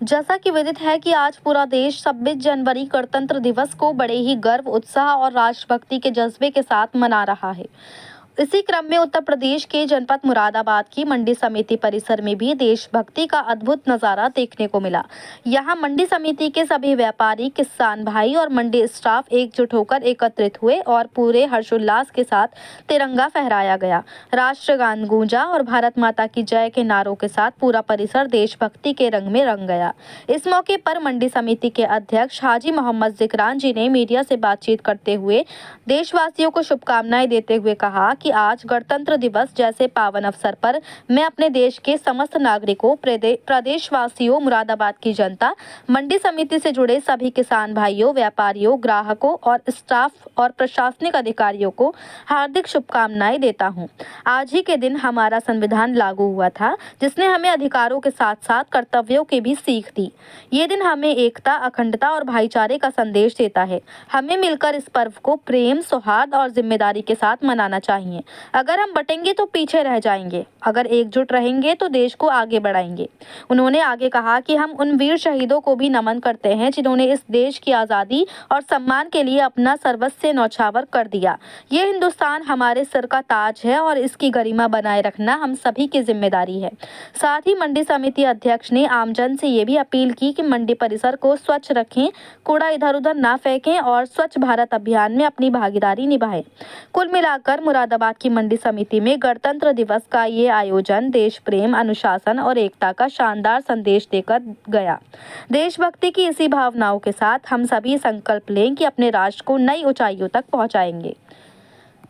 जैसा कि विदित है कि आज पूरा देश 26 जनवरी गणतंत्र दिवस को बड़े ही गर्व, उत्साह और राष्ट्रभक्ति के जज्बे के साथ मना रहा है। इसी क्रम में उत्तर प्रदेश के जनपद मुरादाबाद की मंडी समिति परिसर में भी देशभक्ति का अद्भुत नजारा देखने को मिला। यहां मंडी समिति के सभी व्यापारी, किसान भाई और मंडी स्टाफ एकजुट होकर एकत्रित हुए और पूरे हर्षोल्लास के साथ तिरंगा फहराया गया। राष्ट्रगान गूंजा और भारत माता की जय के नारों के साथ पूरा परिसर देशभक्ति के रंग में रंग गया। इस मौके पर मंडी समिति के अध्यक्ष हाजी मोहम्मद जिकरान जी ने मीडिया से बातचीत करते हुए देशवासियों को शुभकामनाएं देते हुए कहा कि आज गणतंत्र दिवस जैसे पावन अवसर पर मैं अपने देश के समस्त नागरिकों, प्रदेशवासियों, मुरादाबाद की जनता, मंडी समिति से जुड़े सभी किसान भाइयों, व्यापारियों, ग्राहकों और स्टाफ और प्रशासनिक अधिकारियों को हार्दिक शुभकामनाएं देता हूं। आज ही के दिन हमारा संविधान लागू हुआ था, जिसने हमें अधिकारों के साथ साथ कर्तव्यों की भी सीख दी। ये दिन हमें एकता, अखंडता और भाईचारे का संदेश देता है। हमें मिलकर इस पर्व को प्रेम, सौहार्द और जिम्मेदारी के साथ मनाना चाहिए। अगर हम बटेंगे तो पीछे रह जाएंगे, अगर एकजुट रहेंगे तो देश को आगे बढ़ाएंगे। उन्होंने आगे कहा कि हम उन वीर शहीदों को भी नमन करते हैं जिन्होंने इस देश की आज़ादी और सम्मान के लिए अपना सर्वस्व न्यौछावर कर दिया। ये हिंदुस्तान हमारे सिर का ताज है और इसकी गरिमा बनाए रखना हम सभी की जिम्मेदारी है। साथ ही मंडी समिति अध्यक्ष ने आमजन से ये भी अपील की कि मंडी परिसर को स्वच्छ रखें, कूड़ा इधर उधर ना फेंकें और स्वच्छ भारत अभियान में अपनी भागीदारी निभाएं। कुल मिलाकर मुरादाबाद की मंडी समिति में गणतंत्र दिवस का ये आयोजन देश प्रेम, अनुशासन और एकता का शानदार संदेश देकर गया। देशभक्ति की इसी भावनाओं के साथ हम सभी संकल्प लें कि अपने राष्ट्र को नई ऊंचाइयों तक पहुंचाएंगे।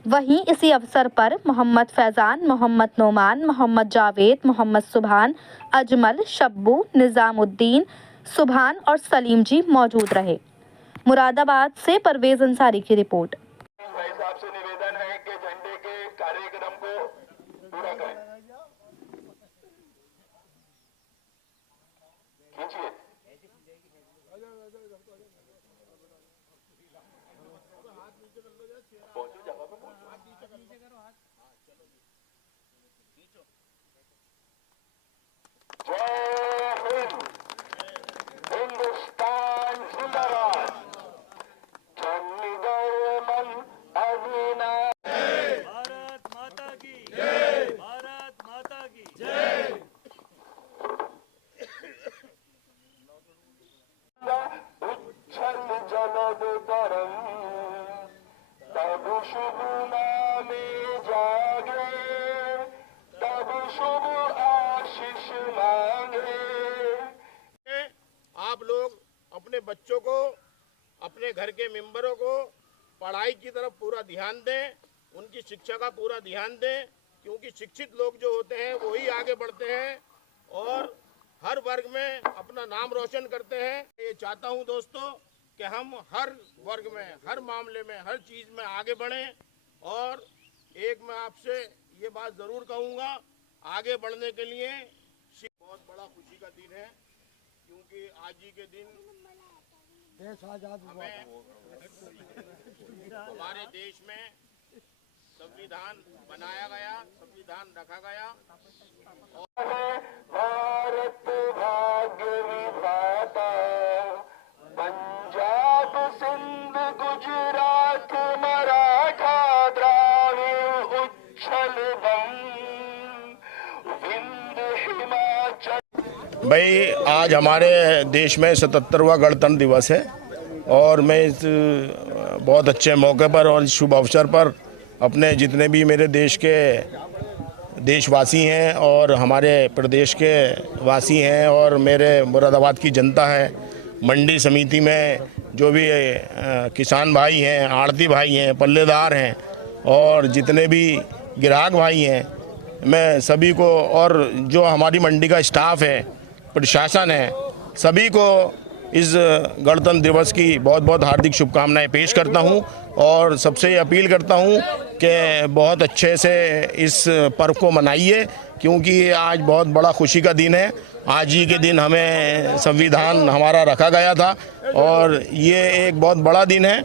वहीं इसी अवसर पर मोहम्मद फैजान, मोहम्मद नोमान, मोहम्मद जावेद, मोहम्मद सुभान, अजमल, शब्बू, निजामुद्दीन, सुभान और सलीम जी मौजूद रहे। मुरादाबाद से परवेज अंसारी की रिपोर्ट। आपसे निवेदन है कि झंडे के कार्यक्रम को पूरा करें। खींचिए। पहुंचो जगह पे, जय हिंद, हिंदुस्तान जिंदाबाद, चंडीगढ़ मन अविना, भारत माता की जय, भारत माता की जय। उच्छल जलद तरंग तब शुभ नामे जागे, तब शुभ आशीष मांगे। आप लोग अपने बच्चों को, अपने घर के मेंबरों को पढ़ाई की तरफ पूरा ध्यान दें, उनकी शिक्षा का पूरा ध्यान दें, क्योंकि शिक्षित लोग जो होते हैं वही आगे बढ़ते हैं और हर वर्ग में अपना नाम रोशन करते हैं। ये चाहता हूं दोस्तों कि हम हर वर्ग में, हर मामले में, हर चीज़ में आगे बढ़ें। और एक मैं आपसे ये बात ज़रूर कहूँगा, आगे बढ़ने के लिए बहुत बड़ा खुशी का दिन है, क्योंकि आज ही के दिन हमारे देश में संविधान बनाया गया, संविधान रखा गया। भारत भाग्य विधाता, पंजाब सिंध गुजरात मराठा द्राविड़ उच्छल बंग, विंध्य हिमाचल। भाई आज हमारे देश में 77वां गणतंत्र दिवस है और मैं इस बहुत अच्छे मौके पर और इस शुभ अवसर पर अपने जितने भी मेरे देश के देशवासी हैं और हमारे प्रदेश के वासी हैं और मेरे मुरादाबाद की जनता है, मंडी समिति में जो भी किसान भाई हैं, आड़ती भाई हैं, पल्लेदार हैं और जितने भी ग्राहक भाई हैं, मैं सभी को और जो हमारी मंडी का स्टाफ है, प्रशासन है, सभी को इस गणतंत्र दिवस की बहुत बहुत हार्दिक शुभकामनाएं पेश करता हूं और सबसे अपील करता हूं कि बहुत अच्छे से इस पर्व को मनाइए, क्योंकि आज बहुत बड़ा खुशी का दिन है। आज ही के दिन हमें संविधान हमारा रखा गया था और ये एक बहुत बड़ा दिन है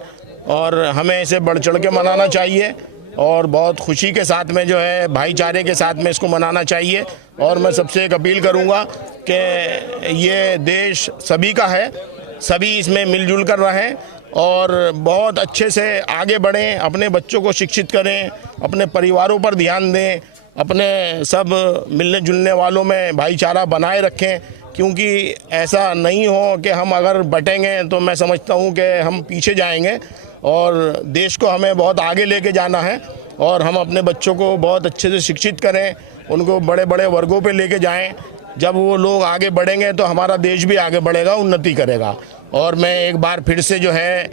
और हमें इसे बढ़ चढ़ के मनाना चाहिए और बहुत खुशी के साथ में जो है भाईचारे के साथ में इसको मनाना चाहिए। और मैं सबसे एक अपील करूंगा कि ये देश सभी का है, सभी इसमें मिलजुल कर रहें और बहुत अच्छे से आगे बढ़ें, अपने बच्चों को शिक्षित करें, अपने परिवारों पर ध्यान दें, अपने सब मिलने जुलने वालों में भाईचारा बनाए रखें, क्योंकि ऐसा नहीं हो कि हम अगर बटेंगे तो मैं समझता हूँ कि हम पीछे जाएंगे। और देश को हमें बहुत आगे लेके जाना है और हम अपने बच्चों को बहुत अच्छे से शिक्षित करें, उनको बड़े बड़े वर्गों पे लेके जाएं। जब वो लोग आगे बढ़ेंगे तो हमारा देश भी आगे बढ़ेगा, उन्नति करेगा। और मैं एक बार फिर से जो है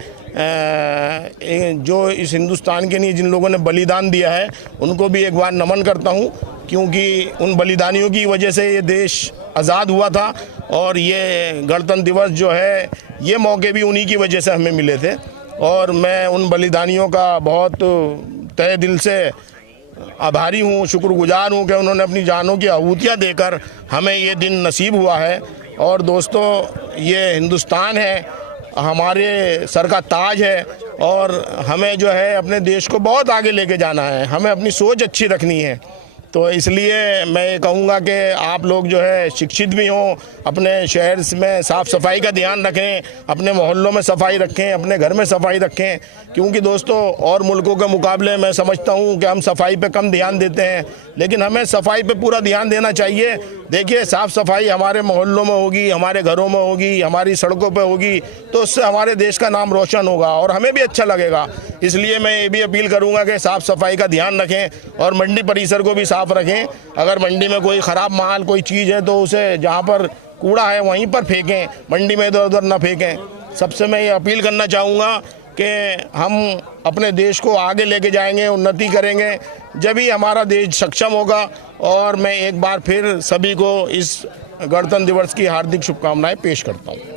जो इस हिंदुस्तान के लिए जिन लोगों ने बलिदान दिया है उनको भी एक बार नमन करता हूं, क्योंकि उन बलिदानियों की वजह से ये देश आज़ाद हुआ था। और ये गणतंत्र दिवस जो है ये मौके भी उन्हीं की वजह से हमें मिले थे। और मैं उन बलिदानियों का बहुत तहे दिल से आभारी हूँ, शुक्रगुजार हूँ कि उन्होंने अपनी जानों की आहुतियाँ देकर हमें ये दिन नसीब हुआ है। और दोस्तों, ये हिंदुस्तान है, हमारे सर का ताज है और हमें जो है अपने देश को बहुत आगे लेके जाना है, हमें अपनी सोच अच्छी रखनी है। तो इसलिए मैं ये कहूँगा कि आप लोग जो है शिक्षित भी हों, अपने शहर में साफ़ सफाई का ध्यान रखें, अपने मोहल्लों में सफाई रखें, अपने घर में सफाई रखें। क्योंकि दोस्तों, और मुल्कों के मुकाबले मैं समझता हूँ कि हम सफाई पे कम ध्यान देते हैं, लेकिन हमें सफाई पे पूरा ध्यान देना चाहिए। देखिए, साफ़ सफाई हमारे मोहल्लों में होगी, हमारे घरों में होगी, हमारी सड़कों पर होगी, तो उससे हमारे देश का नाम रोशन होगा और हमें भी अच्छा लगेगा। इसलिए मैं ये भी अपील करूँगा कि साफ़ सफाई का ध्यान रखें और मंडी परिसर को भी साफ रखें। अगर मंडी में कोई ख़राब माल कोई चीज़ है तो उसे जहाँ पर कूड़ा है वहीं पर फेंकें, मंडी में इधर उधर ना फेंकें। सबसे मैं ये अपील करना चाहूँगा कि हम अपने देश को आगे लेके जाएंगे, उन्नति करेंगे, जब ही हमारा देश सक्षम होगा। और मैं एक बार फिर सभी को इस गणतंत्र दिवस की हार्दिक शुभकामनाएं पेश करता हूँ।